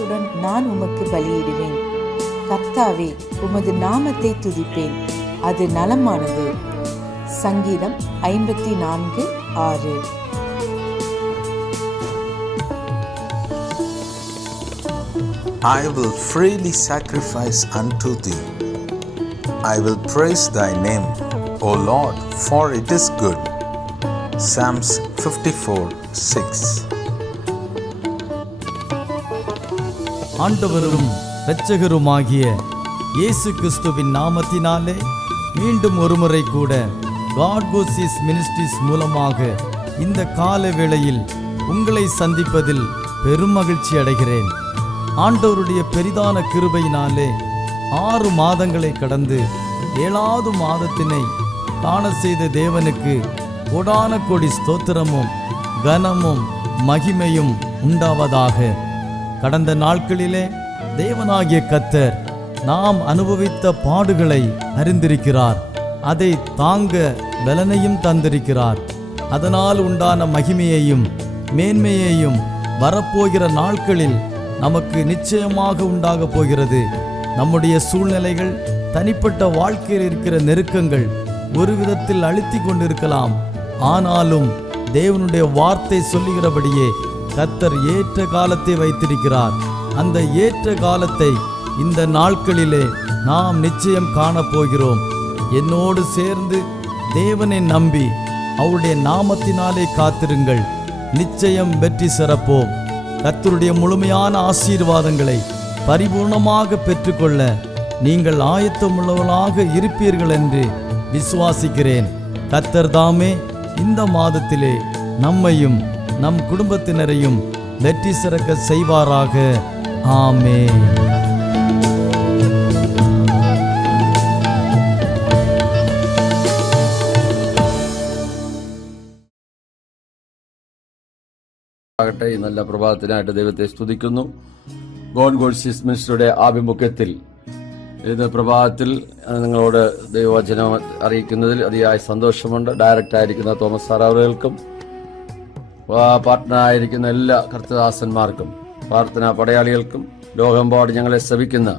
சந்தோஷத்துடன் நான் உமக்கு பலியிடுவேன். கர்த்தாவே, உமது நாமத்தை துதிப்பேன், அது நலமானது. சங்கீதம் 54:6. I will freely sacrifice unto thee. I will praise thy name, O Lord, for it is good. Psalms 54:6. ஆண்டவரும் இரட்சகருமாகிய இயேசு கிறிஸ்துவின் நாமத்தினாலே மீண்டும் ஒருமுறை கூட God Goes Ministries மூலமாக இந்த கால வேளையில் உங்களை சந்திப்பதில் பெரும் மகிழ்ச்சி அடைகிறேன். ஆண்டவருடைய பெரிதான கிருபையினாலே 6 மாதங்களை கடந்து 7வது மாதத்தினை காண செய்த தேவனுக்கு கோடான கோடி ஸ்தோத்திரமும் கனமும் மகிமையும் உண்டாவதாக. கடந்த நாட்களிலே தேவனாகிய கர்த்தர் நாம் அனுபவித்த பாடுகளை அறிந்திருக்கிறார். அதை தாங்க பலனையும் தந்திருக்கிறார். அதனால் உண்டான மகிமையையும் மேன்மையையும் வரப்போகிற நாட்களில் நமக்கு நிச்சயமாக உண்டாக போகிறது. நம்முடைய சூழ்நிலைகள், தனிப்பட்ட வாழ்க்கையில் இருக்கிற நெருக்கங்கள் ஒரு விதத்தில் அழுத்தி கொண்டிருக்கலாம். ஆனாலும் தேவனுடைய வார்த்தை சொல்லுகிறபடியே கர்த்தர் ஏற்ற காலத்தை வைத்திருக்கிறார். அந்த ஏற்ற காலத்தை இந்த நாட்களிலே நாம் நிச்சயம் காணப்போகிறோம். என்னோடு சேர்ந்து தேவனை நம்பி அவருடைய நாமத்தினாலே காத்திருங்கள், நிச்சயம் வெற்றி சிறப்போம். கர்த்தருடைய முழுமையான ஆசீர்வாதங்களை பரிபூர்ணமாக பெற்றுக்கொள்ள நீங்கள் ஆயத்தமுள்ளவர்களாக இருப்பீர்கள் என்று விசுவாசிக்கிறேன். கர்த்தர் தாமே இந்த மாதத்திலே நம்மையும் நம் குடும்பத்தினரையும் வெற்றி சிறக்க செய்வாராக. ஆமென். ഈ നല്ല പ്രഭാതത്തിനായിട്ട് ദൈവത്തെ സ്തുതിക്കുന്നു. ഗോഡ് ഗോഡ്സ് മിനിസ്റ്ററുടെ ആഭിമുഖ്യത്തിൽ ഇത് പ്രഭാതത്തിൽ നിങ്ങളോട് ദൈവവചനം അറിയിക്കുന്നതിൽ അതിയായ സന്തോഷമുണ്ട്. ഡയറക്റ്റായിരിക്കുന്ന തോമസ് സാർ അവറുകൾക്കും പാർട്ട്ണറായിരിക്കുന്ന എല്ലാ കർത്തദാസന്മാർക്കും പ്രാർത്ഥനാ പടയാളികൾക്കും ലോകമെമ്പാടും ഞങ്ങളെ ശ്രവിക്കുന്ന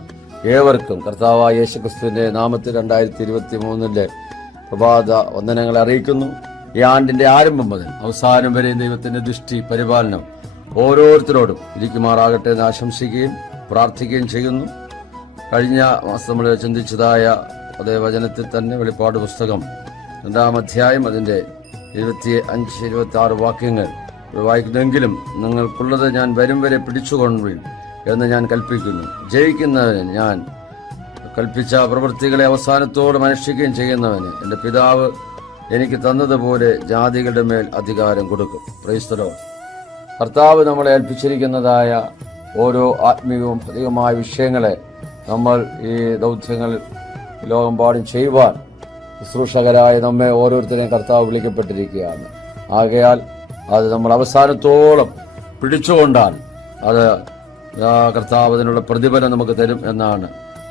ഏവർക്കും കർത്താവായ യേശുക്രിസ്തുവിന്റെ നാമത്തിൽ 2023 പ്രഭാത വന്ദനങ്ങളെ അറിയിക്കുന്നു. ഈ ആണ്ടിന്റെ ആരംഭം മുതൽ അവസാനം വരെ ദൈവത്തിന്റെ ദൃഷ്ടി പരിപാലനം ഓരോരുത്തരോടും ഇരിക്കുമാറാകട്ടെ എന്ന് ആശംസിക്കുകയും പ്രാർത്ഥിക്കുകയും ചെയ്യുന്നു. കഴിഞ്ഞ മാസം നമ്മൾ ചിന്തിച്ചതായ അതേ വചനത്തിൽ തന്നെ വെളിപ്പാട് പുസ്തകം 2-ാം അധ്യായം അതിന്റെ 25-26 വാക്യങ്ങൾ വായിക്കുന്നെങ്കിലും നിങ്ങൾക്കുള്ളത് ഞാൻ വരും വരെ പിടിച്ചുകൊള്ളുവിൻ എന്ന് ഞാൻ കൽപ്പിക്കുന്നു. ജയിക്കുന്നവന് ഞാൻ കൽപ്പിച്ച പ്രവൃത്തികളെ അവസാനത്തോടെ അനുഷ്ഠിക്കുകയും ചെയ്യുന്നവന് എൻ്റെ പിതാവ് എനിക്ക് തന്നതുപോലെ ജാതികളുടെ മേൽ അധികാരം കൊടുക്കും. Praise the Lord. കർത്താവ് നമ്മളെ ഏൽപ്പിച്ചിരിക്കുന്നതായ ഓരോ ആത്മീയവും ഭൗതികമായ വിഷയങ്ങളെ നമ്മൾ ഈ ദൗത്യങ്ങൾ ലോകമെമ്പാടും ചെയ്യുവാൻ ശുശ്രൂഷകരായ നമ്മെ ഓരോരുത്തരെയും കർത്താവ് വിളിക്കപ്പെട്ടിരിക്കുകയാണ്. ആകയാൽ അത് നമ്മൾ അവസാനത്തോളം പിടിച്ചുകൊണ്ടാൽ അത് കർത്താവ് അതിനുള്ള പ്രതിഫലം നമുക്ക് തരും എന്നാണ്.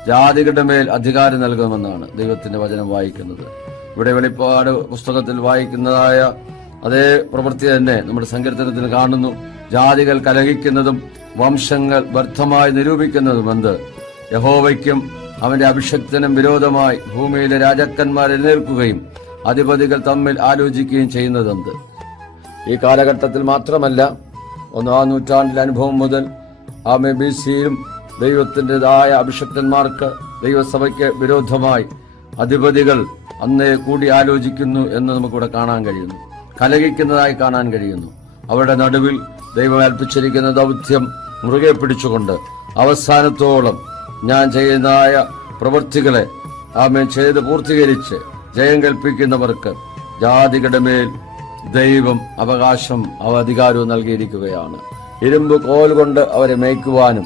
ജാതികളുടെ മേൽ അധികാരം നൽകുമെന്നാണ് ദൈവത്തിന്റെ വചനം വായിക്കുന്നത്. ഇവിടെ വെളിപ്പാട് പുസ്തകത്തിൽ വായിക്കുന്നതായ അതേ പ്രവൃത്തി തന്നെ നമ്മുടെ സങ്കീർത്തനത്തിൽ കാണുന്നു. ജാതികൾ കലഹിക്കുന്നതും വംശങ്ങൾ വ്യർത്ഥമായി നിരൂപിക്കുന്നതും എന്ത്? യഹോവയ്ക്കും അവന്റെ അഭിഷക്തനും വിരോധമായി ഭൂമിയിലെ രാജാക്കന്മാർ എഴുന്നേൽക്കുകയും അധിപതികൾ തമ്മിൽ ആലോചിക്കുകയും ചെയ്യുന്നതെന്ത്? ഈ കാലഘട്ടത്തിൽ മാത്രമല്ല, 1-ാം നൂറ്റാണ്ടിലെ അനുഭവം മുതൽ BC-യിലും ദൈവത്തിൻ്റെതായ അഭിഷക്തന്മാർക്ക് ദൈവസഭയ്ക്ക് വിരോധമായി അധിപതികൾ അന്നേ കൂടി ആലോചിക്കുന്നു എന്ന് നമുക്കിവിടെ കാണാൻ കഴിയുന്നു. കലഹിക്കുന്നതായി കാണാൻ കഴിയുന്നു. അവരുടെ നടുവിൽ ദൈവം ഏൽപ്പിച്ചിരിക്കുന്ന ദൗത്യം മുറുകെ പിടിച്ചുകൊണ്ട് അവസാനത്തോളം ഞാൻ ചെയ്യുന്നതായ പ്രവൃത്തികളെ ചെയ്ത് പൂർത്തീകരിച്ച് ജയം കൽപ്പിക്കുന്നവർക്ക് ജാതികളുടെ മേൽ ദൈവം അവകാശം അധികാരവും നൽകിയിരിക്കുകയാണ്. ഇരുമ്പ് കോൽ കൊണ്ട് അവരെ മേയ്ക്കുവാനും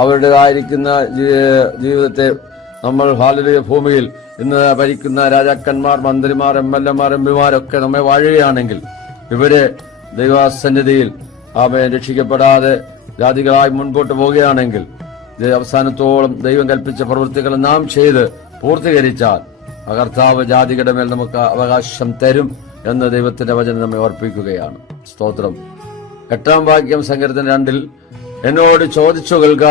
അവരുടേതായിരിക്കുന്ന ജീവിതത്തെ നമ്മൾ ഹാലലുയ ഭൂമിയിൽ ഇന്ന് ഭരിക്കുന്ന രാജാക്കന്മാർ, മന്ത്രിമാർ, MLA-മാർ, MP-മാരൊക്കെ നമ്മെ വാഴുകയാണെങ്കിൽ ഇവരെ ദൈവസന്നിധിയിൽ രക്ഷിക്കപ്പെടാതെ ജാതികളായി മുൻപോട്ട് പോവുകയാണെങ്കിൽ അവസാനത്തോളം ദൈവം കൽപ്പിച്ച പ്രവൃത്തികൾ നാം ചെയ്ത് പൂർത്തീകരിച്ചാൽ കർത്താവ് ജാതികളുടെ മേൽ നമുക്ക് അവകാശം തരും എന്ന് ദൈവത്തിന്റെ വചനം നമ്മെ ഓർപ്പിക്കുകയാണ്. സ്തോത്രം. 8-ാം വാക്യം സങ്കീർത്തനം 2 എന്നോട് ചോദിച്ചു കൊള്ളുക,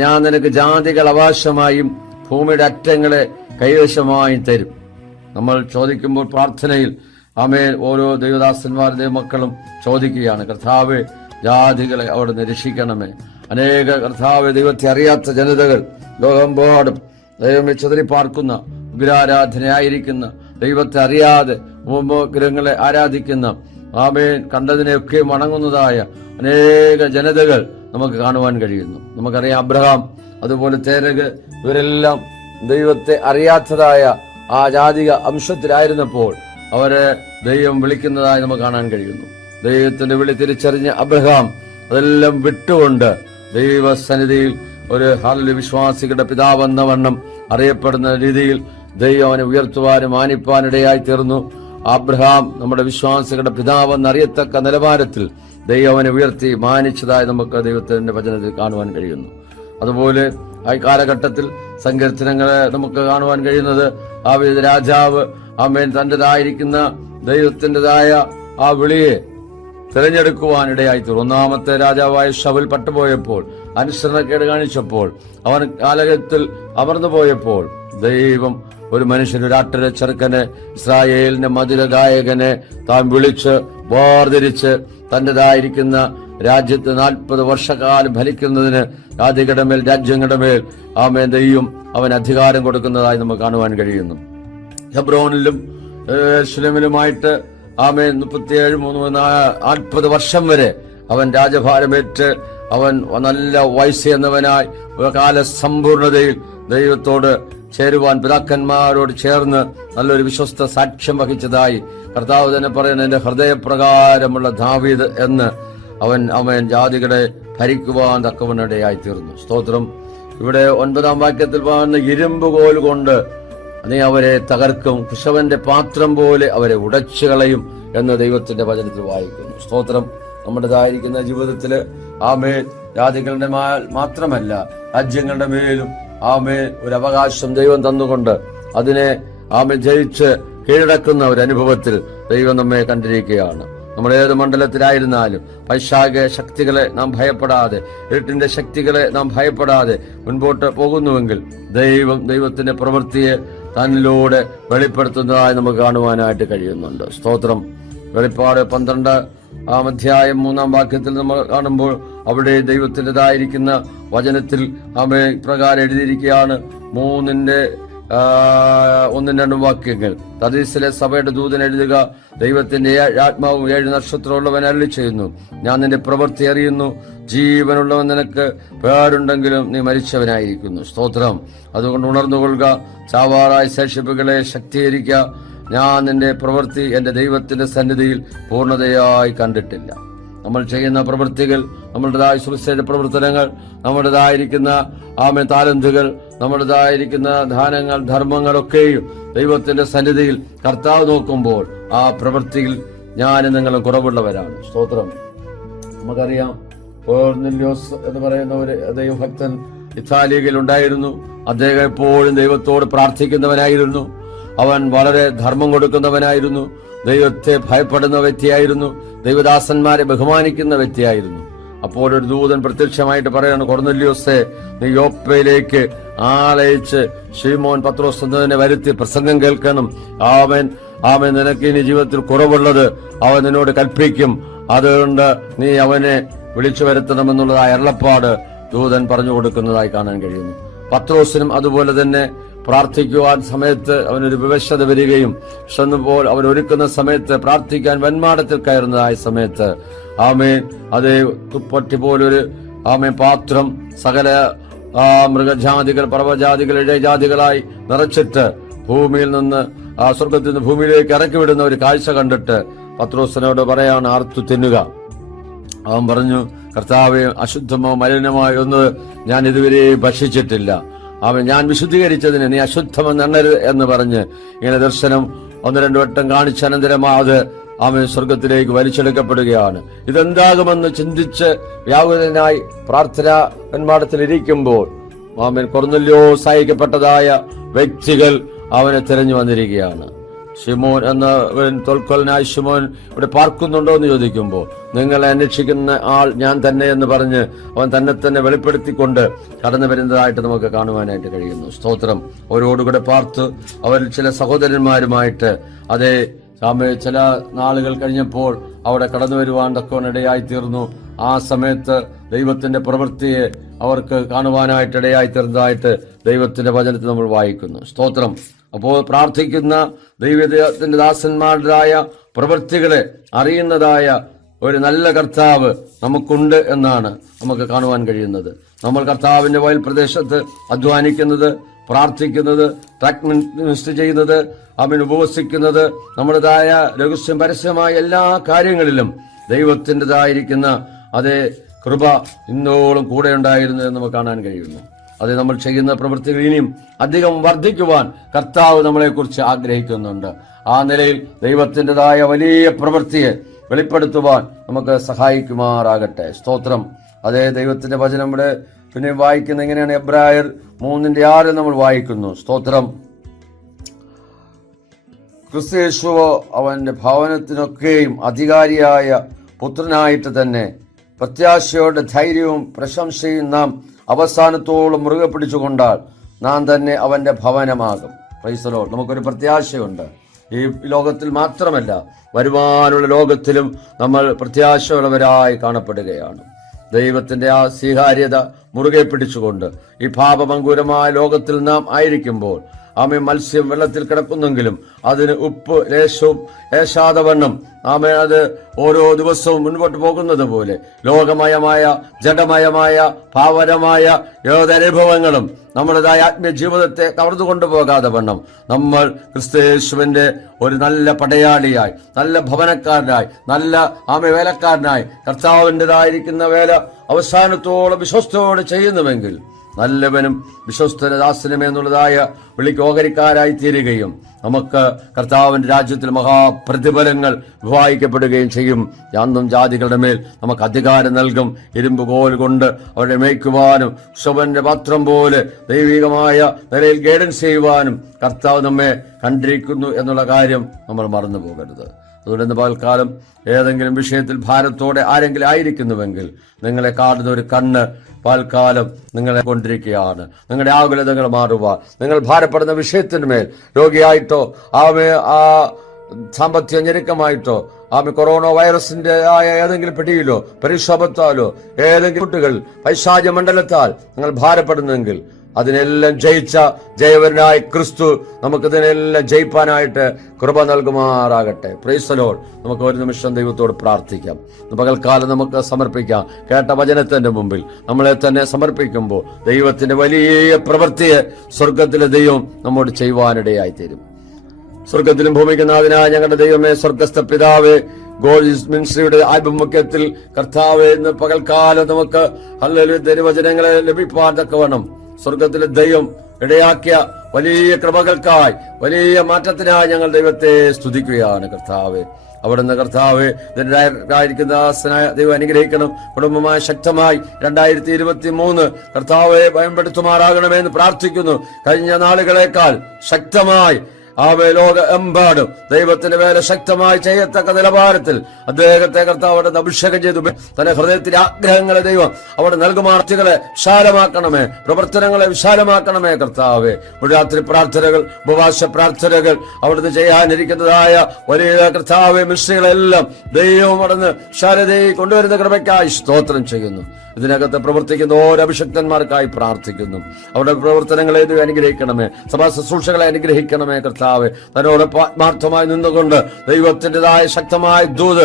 ഞാൻ നിനക്ക് ജാതികൾ അവകാശമായും ഭൂമിയുടെ അറ്റങ്ങളെ കൈവശമായും തരും. നമ്മൾ ചോദിക്കുമ്പോൾ പ്രാർത്ഥനയിൽ ആമേൻ ഓരോ ദൈവദാസന്മാരും ദൈവമക്കളും ചോദിക്കുകയാണ്, കർത്താവേ ജാതികളെ അവിടുന്ന് രക്ഷിക്കണമേ. അനേക കർത്താവെ ദൈവത്തെ അറിയാത്ത ജനതകൾ ലോകമെമ്പാടും ദൈവമേ ചിതറിപ്പാർക്കുന്ന, വിഗ്രഹാരാധനയായിരിക്കുന്ന, ദൈവത്തെ അറിയാതെ ഉപഗ്രഹങ്ങളെ ആരാധിക്കുന്ന, ആമേൻ കണ്ടതിനെയൊക്കെ വണങ്ങുന്നതായ അനേക ജനതകൾ നമുക്ക് കാണുവാൻ കഴിയുന്നു. നമുക്കറിയാം അബ്രഹാം, അതുപോലെ തേരക്, ഇവരെല്ലാം ദൈവത്തെ അറിയാത്തതായ ആ ജാതിക അംശത്തിലായിരുന്നപ്പോൾ അവരെ ദൈവം വിളിക്കുന്നതായി നമുക്ക് കാണാൻ കഴിയുന്നു. ദൈവത്തിന്റെ വിളി തിരിച്ചറിഞ്ഞ അബ്രഹാം അതെല്ലാം വിട്ടുകൊണ്ട് ദൈവസന്നിധിയിൽ ഒരു വിശ്വാസികളുടെ പിതാവെന്ന വണ്ണം അറിയപ്പെടുന്ന രീതിയിൽ ദൈവം അവനെ ഉയർത്തുവാനും മാനിപ്പാനിടയായി തീർന്നു. അബ്രഹാം നമ്മുടെ വിശ്വാസികളുടെ പിതാവെന്ന് അറിയത്തക്ക നിലവാരത്തിൽ ദൈവം അവനെ ഉയർത്തി മാനിച്ചതായി നമുക്ക് ദൈവത്തിന്റെ വചനത്തിൽ കാണുവാൻ കഴിയുന്നു. അതുപോലെ ആ കാലഘട്ടത്തിൽ സങ്കീർത്തനങ്ങളെ നമുക്ക് കാണുവാൻ കഴിയുന്നത് ആ രാജാവ് ആമേൻ തന്റേതായിരിക്കുന്ന ദൈവത്തിൻ്റെതായ ആ വിളിയെ തിരഞ്ഞെടുക്കുവാനിടയായി തീർന്നു. ഒന്നാമത്തെ രാജാവായ ശൗൽ പട്ടുപോയപ്പോൾ, അനുസരണക്കേട് കാണിച്ചപ്പോൾ, അവൻ കാലഘട്ടത്തിൽ അമർന്നു പോയപ്പോൾ ദൈവം ഒരു മനുഷ്യൻ, ഒരു ആട്ടിലെ ചെറുക്കനെ, ഇസ്രായേലിന്റെ മധുര ഗായകനെ താൻ വിളിച്ച് വേർതിരിച്ച് തന്റേതായിരിക്കുന്ന രാജ്യത്ത് 40 വർഷക്കാലം ഭരിക്കുന്നതിന് രാജ്യങ്ങളുടെ മേൽ ആമേൻ ദൈവം അവൻ അധികാരം കൊടുക്കുന്നതായി നമുക്ക് കാണുവാൻ കഴിയുന്നു. ഹെബ്രോനിലും യെരൂശലേമിലുമായിട്ട് ആമേൻ 40 വർഷം വരെ അവൻ രാജഭാരമേറ്റ് അവൻ നല്ല വയസ്സെന്നവനായി കാല സമ്പൂർണതയിൽ ദൈവത്തോട് ചേരുവാൻ പിതാക്കന്മാരോട് ചേർന്ന് നല്ലൊരു വിശ്വസ്ത സാക്ഷ്യം വഹിച്ചതായി കർത്താവ് തന്നെ പറയുന്നത്, എന്റെ ഹൃദയപ്രകാരമുള്ള ദാവീദ് എന്ന് അവൻ ജാതികളെ ഭരിക്കുവാൻ തക്കവനിടയായി തീർന്നു. സ്തോത്രം. ഇവിടെ 9-ാം വാക്യത്തിൽ പറയുന്ന ഇരുമ്പ് കോൽ കൊണ്ട് നീ അവരെ തകർക്കും, കുശവന്റെ പാത്രം പോലെ അവരെ ഉടച്ചു കളയും എന്ന് ദൈവത്തിന്റെ വചനത്തിൽ വായിക്കുന്നു. സ്തോത്രം. നമ്മുടേതായിരിക്കുന്ന ജീവിതത്തില് ആമേൻ ജാതികളുടെ മാത്രമല്ല രാജ്യങ്ങളുടെ മേലും ആമേൻ ഒരു അവകാശം ദൈവം തന്നുകൊണ്ട് അതിനെ ആമേൻ ജയിച്ച് കീഴടക്കുന്ന ഒരു അനുഭവത്തിൽ ദൈവം നമ്മെ കണ്ടിരിക്കുകയാണ്. നമ്മൾ ഏത് മണ്ഡലത്തിലായിരുന്നാലും പൈശാചിക ശക്തികളെ നാം ഭയപ്പെടാതെ, ഇരുട്ടിന്റെ ശക്തികളെ നാം ഭയപ്പെടാതെ മുൻപോട്ട് പോകുന്നുവെങ്കിൽ ദൈവത്തിന്റെ പ്രവൃത്തിയെ തന്നിലൂടെ വെളിപ്പെടുത്തുന്നതായി നമുക്ക് കാണുവാനായിട്ട് കഴിയുന്നുണ്ട്. സ്തോത്രം. വെളിപ്പാട് 12-ാം അധ്യായം 3-ാം വാക്യത്തിൽ നമ്മൾ കാണുമ്പോൾ അവിടെ ദൈവത്തിൻ്റെതായിരിക്കുന്ന വചനത്തിൽ ആമേൻ പ്രകാരം എഴുതിയിരിക്കുകയാണ്. 1-2 വാക്യങ്ങൾ. തർദീസിലെ സഭയുടെ ദൂതൻ എഴുതുക, ദൈവത്തിന്റെ ആത്മാവും 7 നക്ഷത്രമുള്ളവൻ അരുളി ചെയ്യുന്നു, ഞാൻ നിന്റെ പ്രവൃത്തി അറിയുന്നു, ജീവനുള്ളവൻ നിനക്ക് പേരുണ്ടെങ്കിലും നീ മരിച്ചവനായിരിക്കുന്നു. സ്തോത്രം. അതുകൊണ്ട് ഉണർന്നുകൊള്ളുക, ചാവാറായ ശേഷിപ്പുകളെ ശക്തീകരിക്കുക. ഞാൻ നിന്റെ പ്രവൃത്തി എന്റെ ദൈവത്തിന്റെ സന്നിധിയിൽ പൂർണ്ണതയായി കണ്ടിട്ടില്ല. നമ്മൾ ചെയ്യുന്ന പ്രവൃത്തികൾ, നമ്മുടേതായ സുവിശേഷ പ്രവർത്തനങ്ങൾ, നമ്മുടേതായിരിക്കുന്ന ആമേൻ താലന്തുകൾ, നമ്മുടേതായിരിക്കുന്ന ദാനങ്ങൾ, ധർമ്മങ്ങളൊക്കെയും ദൈവത്തിന്റെ സന്നിധിയിൽ കർത്താവ് നോക്കുമ്പോൾ ആ പ്രവൃത്തിയിൽ ഞാനും നിങ്ങളും കുറവുള്ളവരാണ്. സ്തോത്രം. നമുക്കറിയാം കൊർന്നേലിയോസ് എന്ന് പറയുന്ന ഒരു ദൈവഭക്തൻ ഇത്താലിയിൽ ഉണ്ടായിരുന്നു. അദ്ദേഹം എപ്പോഴും ദൈവത്തോട് പ്രാർത്ഥിക്കുന്നവനായിരുന്നു. അവൻ വളരെ ധർമ്മം കൊടുക്കുന്നവനായിരുന്നു. ദൈവത്തെ ഭയപ്പെടുന്ന വ്യക്തിയായിരുന്നു. ദൈവദാസന്മാരെ ബഹുമാനിക്കുന്ന വ്യക്തിയായിരുന്നു. അപ്പോൾ ഒരു ദൂതൻ പ്രത്യക്ഷമായിട്ട് പറയാണ്, കൊർന്നേലിയോസേ, നീ യോപ്പയിലേക്ക് ആളയച്ച് ശീമോൻ പത്രോസ് എന്നതിനെ വരുത്തി പ്രസംഗം കേൾക്കണം. അവൻ നിനക്ക് ഇനി ജീവിതത്തിൽ കുറവുള്ളത് അവൻ നിന്നോട് കൽപ്പിക്കും. അതുകൊണ്ട് നീ അവനെ വിളിച്ചു വരുത്തണമെന്നുള്ളതായ അരുളപ്പാട് ദൂതൻ പറഞ്ഞു കൊടുക്കുന്നതായി കാണാൻ കഴിയുന്നു. പത്രോസിനും അതുപോലെ തന്നെ പ്രാർത്ഥിക്കുവാൻ സമയത്ത് അവനൊരു വിവശത വരികയും ക്ഷണപ്പോൾ അവൻ ഒരുക്കുന്ന സമയത്ത് പ്രാർത്ഥിക്കാൻ വന്മാടത്തിൽ കയറുന്നതായ സമയത്ത് ആമേൻ അതേ തുപ്പട്ടി പോലൊരു ആമേൻ പാത്രം സകല മൃഗജാതികൾ, പർവ്വജാതികൾ, ഇഴജാതികളായി നിറച്ചിട്ട് ഭൂമിയിൽ നിന്ന് സ്വർഗത്തിൽ നിന്ന് ഭൂമിയിലേക്ക് ഇറക്കി വിടുന്ന ഒരു കാഴ്ച കണ്ടിട്ട് പത്രോസിനോട് പറയാണ്, ആർത്തു തിന്നുക. അവൻ പറഞ്ഞു, കർത്താവേ, അശുദ്ധമോ മലിനമായോ ഒന്നും ഞാൻ ഇതുവരെ ഭക്ഷിച്ചിട്ടില്ല. ഞാൻ വിശുദ്ധീകരിച്ചതിന് നീ അശുദ്ധമെന്ന് എണ്ണരുത് എന്ന് പറഞ്ഞ് ഇങ്ങനെ ദർശനം 1-2 വട്ടം കാണിച്ച അനന്തരം അത് അവൻ സ്വർഗത്തിലേക്ക് വലിച്ചെടുക്കപ്പെടുകയാണ്. ഇതെന്താകുമെന്ന് ചിന്തിച്ച് വ്യാകുലനായി പ്രാർത്ഥനാ വന്മാടത്തിൽ ഇരിക്കുമ്പോൾ ആമേൻ കൊർന്നേലിയോസ് അയക്കപ്പെട്ടതായ വ്യക്തികൾ അവനെ തിരഞ്ഞു വന്നിരിക്കുകയാണ്. ശിമോൻ എന്നവൻ തോൽക്കൊലനായ ശിമോൻ ഇവിടെ പാർക്കുന്നുണ്ടോ എന്ന് ചോദിക്കുമ്പോൾ, നിങ്ങളെ അന്വേഷിക്കുന്ന ആൾ ഞാൻ തന്നെ എന്ന് പറഞ്ഞ് അവൻ തന്നെ തന്നെ വെളിപ്പെടുത്തിക്കൊണ്ട് കടന്നു വരുന്നതായിട്ട് നമുക്ക് കാണുവാനായിട്ട് കഴിയുന്നു. സ്തോത്രം. അവരോടുകൂടെ പാർത്ത് അവരിൽ ചില സഹോദരന്മാരുമായിട്ട് അതേ ചില നാളുകൾ കഴിഞ്ഞപ്പോൾ അവിടെ കടന്നു വരുവാൻ തക്കവനിടയായി തീർന്നു. ആ സമയത്ത് ദൈവത്തിന്റെ പ്രവൃത്തിയെ അവർക്ക് കാണുവാനായിട്ട് ഇടയായി തീർന്നതായിട്ട് ദൈവത്തിന്റെ വചനത്തിൽ നമ്മൾ വായിക്കുന്നു. സ്തോത്രം. അപ്പോൾ പ്രാർത്ഥിക്കുന്ന ദൈവത്തിന്റെ ദാസന്മാരുടേതായ പ്രവൃത്തികളെ അറിയുന്നതായ ഒരു നല്ല കർത്താവ് നമുക്കുണ്ട് എന്നാണ് നമുക്ക് കാണുവാൻ കഴിയുന്നത്. നമ്മൾ കർത്താവിന്റെ വയൽ പ്രദേശത്ത് അധ്വാനിക്കുന്നത്, പ്രാർത്ഥിക്കുന്നത്, ട്രാക്ക് മിനിസ്റ്റർ ചെയ്യുന്നത്, അവൻ ഉപവസിക്കുന്നത്, നമ്മുടേതായ രഹസ്യം പരസ്യമായ എല്ലാ കാര്യങ്ങളിലും ദൈവത്തിൻ്റെതായിരിക്കുന്ന അതേ കൃപ ഇന്നോളം കൂടെ ഉണ്ടായിരുന്നു എന്ന് നമുക്ക് കാണാൻ കഴിയുന്നു. അത് നമ്മൾ ചെയ്യുന്ന പ്രവൃത്തികൾ ഇനിയും അധികം വർദ്ധിക്കുവാൻ കർത്താവ് നമ്മളെക്കുറിച്ച് ആഗ്രഹിക്കുന്നുണ്ട്. ആ നിലയിൽ ദൈവത്തിൻ്റെതായ വലിയ പ്രവൃത്തിയെ വെളിപ്പെടുത്തുവാൻ നമുക്ക് സഹായിക്കുമാറാകട്ടെ. സ്തോത്രം. അതേ ദൈവത്തിന്റെ വചനം ഇവിടെ പിന്നെ വായിക്കുന്ന എങ്ങനെയാണ്? എബ്രായർ 3:6 നമ്മൾ വായിക്കുന്നു. സ്തോത്രം. ക്രിസ്തുയേശുവോ അവന്റെ ഭവനത്തിനൊക്കെയും അധികാരിയായ പുത്രനായിട്ട് തന്നെ പ്രത്യാശയോടെ ധൈര്യവും പ്രശംസയും നാം അവസാനത്തോളം മുറുകെ പിടിച്ചുകൊണ്ടാൽ നാം തന്നെ അവന്റെ ഭവനമാകും. Praise the Lord. നമുക്കൊരു പ്രത്യാശയുണ്ട്. ഈ ലോകത്തിൽ മാത്രമല്ല, വരുവാനുള്ള ലോകത്തിലും നമ്മൾ പ്രത്യാശയുള്ളവരായി കാണപ്പെടുകയാണ്. ദൈവത്തിന്റെ ആ സ്വീകാര്യത മുറുകെ പിടിച്ചുകൊണ്ട് ഈ പാപമങ്കൂരമായ ലോകത്തിൽ നാം ആയിരിക്കുമ്പോൾ ആമേ മത്സ്യം വെള്ളത്തിൽ കിടക്കുന്നെങ്കിലും അതിന് ഉപ്പ് ലേശവും ഏശാതവണ്ണം ആമേ അത് ഓരോ ദിവസവും മുൻപോട്ട് പോകുന്നത് പോലെ ലോകമയമായ ജഡമയമായ പാവനമായ ഏതനുഭവങ്ങളും നമ്മുടേതായ ആത്മീയ ജീവിതത്തെ കവർന്നു കൊണ്ടുപോകാതെ വണ്ണം നമ്മൾ ക്രിസ്തുയേശുവിന്റെ ഒരു നല്ല പടയാളിയായി, നല്ല ഭവനക്കാരനായി, നല്ല ആമേ വേലക്കാരനായി കർത്താവിൻ്റെതായിരിക്കുന്ന വേല അവസാനത്തോളം വിശ്വസ്തയോടെ ചെയ്യുന്നുവെങ്കിൽ നല്ലവനും വിശ്വസ്തദാസനുമേ എന്നുള്ളതായ വിളിക്ക് ഓഹരിക്കാരായി തീരുകയും നമുക്ക് കർത്താവിന്റെ രാജ്യത്തിൽ മഹാപ്രതിഫലങ്ങൾ വിവാഹിക്കപ്പെടുകയും ചെയ്യും. യാതൊന്നും ജാതികളുടെ മേൽ നമുക്ക് അധികാരം നൽകും. ഇരുമ്പ് കോൽ കൊണ്ട് അവരെ മേയ്ക്കുവാനും ശവന്റെ പാത്രം പോലെ ദൈവികമായ നിലയിൽ ഗൈഡൻസ് ചെയ്യുവാനും കർത്താവ് നമ്മെ കണ്ടിരിക്കുന്നു എന്നുള്ള കാര്യം നമ്മൾ മറന്നു പോകരുത്. അതുകൊണ്ട് ഇന്ന് പകൽക്കാലം ഏതെങ്കിലും വിഷയത്തിൽ ഭാരത്തോടെ ആരെങ്കിലും ആയിരിക്കുന്നുവെങ്കിൽ നിങ്ങളെ കാണുന്ന ഒരു കണ്ണ് പകൽക്കാലം നിങ്ങളെ കൊണ്ടിരിക്കുകയാണ്. നിങ്ങളുടെ ആകുലതകൾ മാറുവാൻ, നിങ്ങൾ ഭാരപ്പെടുന്ന വിഷയത്തിന്മേൽ രോഗിയായിട്ടോ ആ സാമ്പത്തിക ഞെരുക്കമായിട്ടോ കൊറോണ വൈറസിന്റെ ആയ ഏതെങ്കിലും പിടിയിലോ പരിക്ഷോഭത്താലോ ഏതെങ്കിലും കുട്ടികൾ പൈശാച മണ്ഡലത്താൽ നിങ്ങൾ ഭാരപ്പെടുന്നെങ്കിൽ അതിനെല്ലാം ജയിച്ച ജയവനായ ക്രിസ്തു നമുക്കിതിനെല്ലാം ജയിപ്പാനായിട്ട് കൃപ നൽകുമാറാകട്ടെ. Praise the Lord. നമുക്ക് ഒരു നിമിഷം ദൈവത്തോട് പ്രാർത്ഥിക്കാം. പകൽക്കാലം നമുക്ക് സമർപ്പിക്കാം. കേട്ട വചനത്തിന്റെ മുമ്പിൽ നമ്മളെ തന്നെ സമർപ്പിക്കുമ്പോൾ ദൈവത്തിന്റെ വലിയ പ്രവൃത്തിയെ സ്വർഗത്തിലെ ദൈവം നമ്മോട് ചെയ്യുവാനിടയായി തീരും. സ്വർഗത്തിലും ഭൂമിക്കും നാഥനായ ഞങ്ങളുടെ ദൈവമേ, സ്വർഗസ്ഥ പിതാവേ, ഗോൾസ് മിനിസ്ട്രിയുടെ ആഭിമുഖ്യത്തിൽ കർത്താവേ, ഇന്ന് പകൽക്കാലം നമുക്ക് ഹല്ലേലൂയ ദൈവവചനങ്ങളെ ലഭിപ്പാൻ തക്കവണ്ണം സ്വർഗത്തിലെ ദൈവം ഇടയാക്കിയ വലിയ കൃപകൾക്കായി, വലിയ മാറ്റത്തിനായി ഞങ്ങൾ ദൈവത്തെ സ്തുതിക്കുകയാണ്. കർത്താവേ, അവിടുന്ന് കർത്താവേ ഇതിനായിരിക്കുന്ന ദൈവം അനുഗ്രഹിക്കണം. കുടുംബമായി ശക്തമായി 2023 കർത്താവെ ഭയപ്പെടുത്തുമാറാകണമെന്ന് പ്രാർത്ഥിക്കുന്നു. കഴിഞ്ഞ നാളുകളേക്കാൾ ശക്തമായി ലോക എമ്പാടും ദൈവത്തിന്റെ വേല ശക്തമായി ചെയ്യത്തക്ക നിലവാരത്തിൽ അദ്ദേഹത്തെ കർത്താവ് അവിടെ അഭിഷേകം ചെയ്തു. തന്റെ ഹൃദയത്തിലെ ആഗ്രഹങ്ങളെ ദൈവം അവിടെ നൽകുമാർത്തികളെ വിശാലമാക്കണമേ, പ്രവർത്തനങ്ങളെ വിശാലമാക്കണമേ. കർത്താവെ, രാത്രി പ്രാർത്ഥനകൾ, ഉപവാസ പ്രാർത്ഥനകൾ, അവിടുന്ന് ചെയ്യാനിരിക്കുന്നതായ വലിയ കർത്താവെ മിശ്രികളെല്ലാം ദൈവം അവിടുന്ന് ശാരദയെ കൊണ്ടുവരുന്ന കൃപയ്ക്കായി സ്തോത്രം ചെയ്യുന്നു. ഇതിനകത്ത് പ്രവർത്തിക്കുന്ന ഓരോ അഭിഷക്തന്മാർക്കായി പ്രാർത്ഥിക്കുന്നു. അവരുടെ പ്രവർത്തനങ്ങളെ അനുഗ്രഹിക്കണമേ, സഭാ ശുശ്രൂഷകളെ അനുഗ്രഹിക്കണമേ. കർത്താവെ, തന്നോട് ആത്മാർത്ഥമായി നിന്നുകൊണ്ട് ദൈവത്തിൻ്റെതായ ശക്തമായ ദൂത്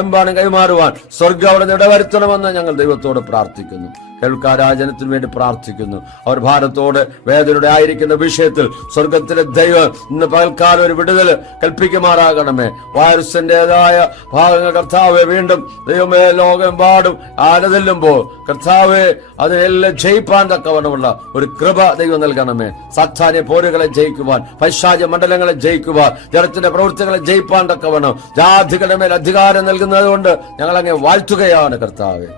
എമ്പാടും കൈമാറുവാൻ സ്വർഗ്ഗം അവിടെ ഇടവരുത്തണമെന്ന് ഞങ്ങൾ ദൈവത്തോട് പ്രാർത്ഥിക്കുന്നു. കേൾക്കാരാജനത്തിനു വേണ്ടി പ്രാർത്ഥിക്കുന്നു. അവർ ഭാരത്തോടെ വേദനയുടെ ആയിരിക്കുന്ന വിഷയത്തിൽ സ്വർഗത്തിലെ ദൈവം ഇന്ന് പകൽക്കാലം ഒരു വിടുതൽ കൽപ്പിക്കുമാറാകണമേ. വൈറസിന്റേതായ ഭാഗങ്ങൾ കർത്താവെ വീണ്ടും ദൈവമേ ലോകമെമ്പാടും ആലതല്ലുമ്പോൾ കർത്താവെ അതിനെല്ലാം ജയിപ്പാൻ തക്കവണ്ണമുള്ള ഒരു കൃപ ദൈവം നൽകണമേ. സാത്താന്യ പോരുകളെ ജയിക്കുവാൻ, പൈശാച മണ്ഡലങ്ങളെ ജയിക്കുവാൻ, ജലത്തിന്റെ പ്രവൃത്തികളെ ജയിപ്പാൻ തക്കവണ്ണം ജാതികളുടെ മേൽ അധികാരം നൽകുന്നത് കൊണ്ട് ഞങ്ങൾ അങ്ങ് വാഴ്ത്തുകയാണ്. കർത്താവെ,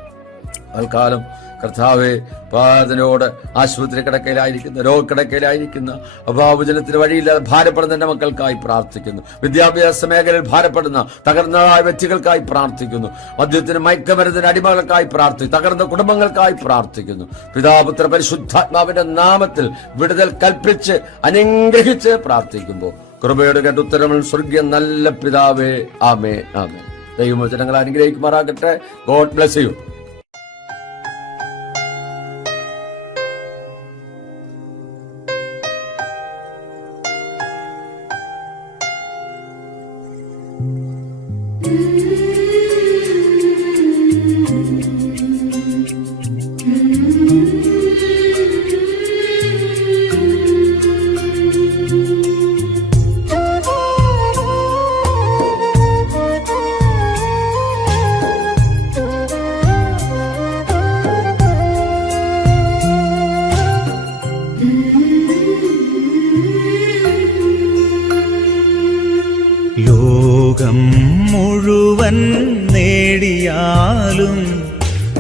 തൽക്കാലം കർത്താവെ, അതിനോട് ആശുപത്രി കിടക്കയിലായിരിക്കുന്ന, രോഗക്കിടക്കയിലായിരിക്കുന്ന, അഭാവജനത്തിന് വഴിയില്ലാതെ ഭാരപ്പെടുന്ന എന്റെ മക്കൾക്കായി പ്രാർത്ഥിക്കുന്നു. വിദ്യാഭ്യാസ മേഖലയിൽ ഭാരപ്പെടുന്ന തകർന്നതായ വ്യക്തികൾക്കായി പ്രാർത്ഥിക്കുന്നു. മദ്യത്തിന്, മയക്കമരുന്നിന് അടിമകൾക്കായി പ്രാർത്ഥിക്കുന്നു. തകർന്ന കുടുംബങ്ങൾക്കായി പ്രാർത്ഥിക്കുന്നു. പിതാപുത്ര പരിശുദ്ധാത്മാവിന്റെ നാമത്തിൽ വിടുതൽ കൽപ്പിച്ച് അനുഗ്രഹിച്ച് പ്രാർത്ഥിക്കുമ്പോൾ കൃപയുടെ കേട്ടുത്തരങ്ങൾ സ്വർഗീയ നല്ല പിതാവേ, ആമേൻ, ആമേൻ. ദൈവവചനങ്ങൾ അനുഗ്രഹിക്കുമാറാകട്ടെ. God bless you. ലോകം മുഴുവൻ നേടിയാലും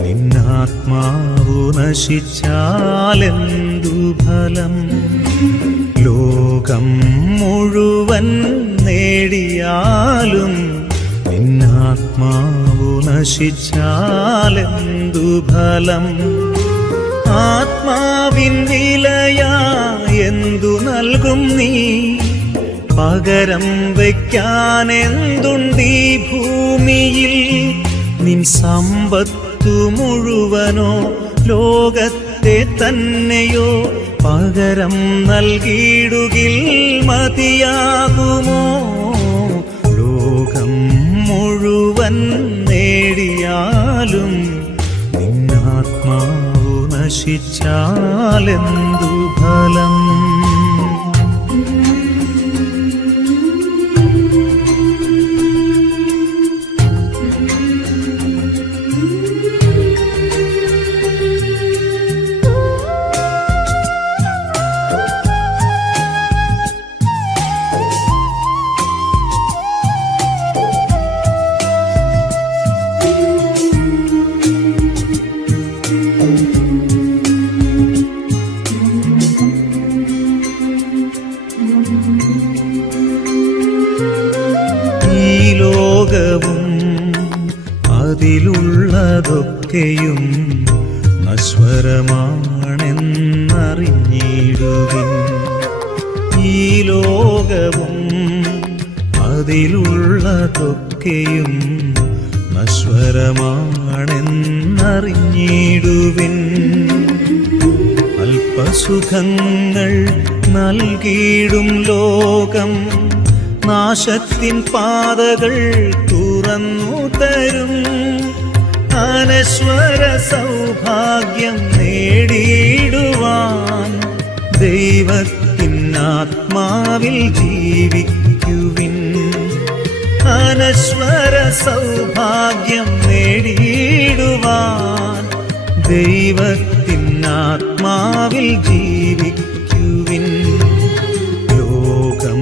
നിന്നാത്മാവു നശിച്ചാലെന്തു ഫലം? ലോകം മുഴുവൻ നേടിയാലും നിന്നാത്മാവു നശിച്ചാലെന്തു ഫലം? ആത്മാവിൻ വിലയാ എന്തു നൽകും നീ? പകരം വയ്ക്കാനെന്തുണ്ടീ ഭൂമിയിൽ? നിൻ സമ്പത്തു മുഴുവനോ ലോകത്തെ തന്നെയോ പകരം നൽകിയിടുകിൽ മതിയാകുമോ? ലോകം മുഴുവൻ നേടിയാലും നിന്നാത്മാവു നശിച്ചാലെന്തു ഫലം? അതിലുള്ളതൊക്കെയും നശ്വരമാണെന്നറിഞ്ഞിടുവിൻ. ഈ ലോകവും അതിലുള്ളതൊക്കെയും നശ്വരമാണെന്നറിഞ്ഞിടുവിൻ. അല്പസുഖങ്ങൾ നൽകിയിടും ലോകം നാശത്തിൻ പാതകൾ തുറന്നു തരും. അനശ്വര സൗഭാഗ്യം നേടിയിടുവാൻ ദൈവത്തിനാത്മാവിൽ ജീവിക്കുവിൻ. അനശ്വര സൗഭാഗ്യം നേടിയിടുവാൻ ദൈവത്തിനാത്മാവിൽ ജീവിക്കുവിൻ. ലോകം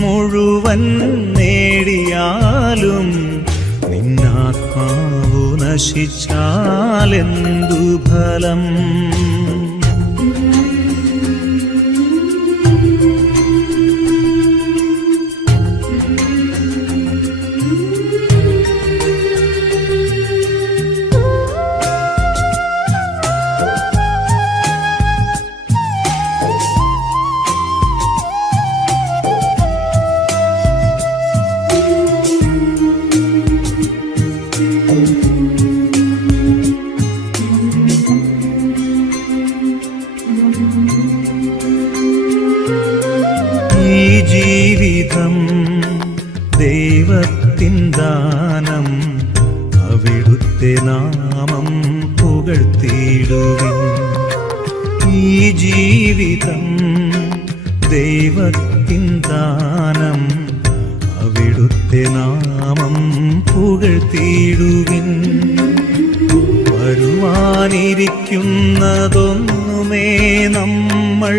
മുഴുവൻ നേടിയാലും നിന്നാത്മാവു നശിച്ചാലെന്തു ഫലം? ജീവിതം ദൈവത്തിൻ ദാനം, അവിടുത്തെ നാമം പുകഴ്ത്തിയിടുവിൻ. ഈ ജീവിതം ദൈവത്തിൻ ദാനം, അവിടുത്തെ നാമം പുകഴ്ത്തിയിടുവിൻ. വരുവാനിരിക്കുന്നതൊന്നുമേ നമ്മൾ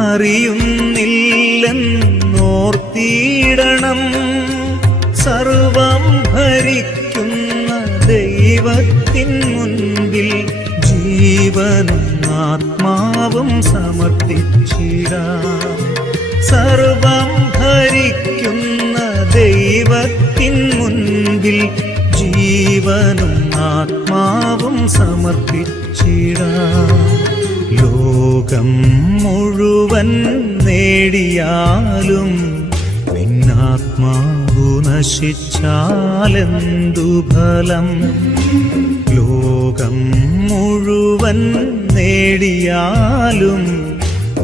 അറിയുന്നില്ലെന്നോർത്തിയിടണം. സർവം ഭരിക്കുന്ന ദൈവത്തിൻ മുൻപിൽ ജീവനും ആത്മാവും സമർപ്പിച്ചിടാം. ലോകം മുഴുവൻ നേടിയാലും നിന്നാത്മാവു നശിച്ചാലെന്തു ഫലം? ലോകം മുഴുവൻ നേടിയാലും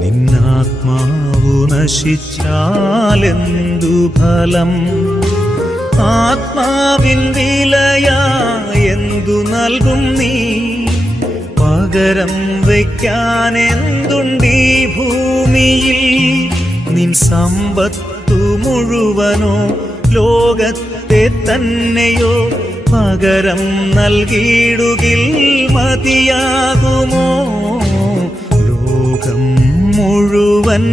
നിന്നാത്മാവു നശിച്ചാലെന്തു ഫലം? ആത്മാവിൻ വിലയാ എന്തു നൽകും നീ? പകരം വയ്ക്കാൻ എന്തുണ്ടീ ഭൂമിയിൽ? നിൻ സമ്പത്തു മുഴുവനോ ലോകത്തെ തന്നെയോ പകരം നൽകിയിടുകിൽ മതിയാകുമോ? ലോകം മുഴുവൻ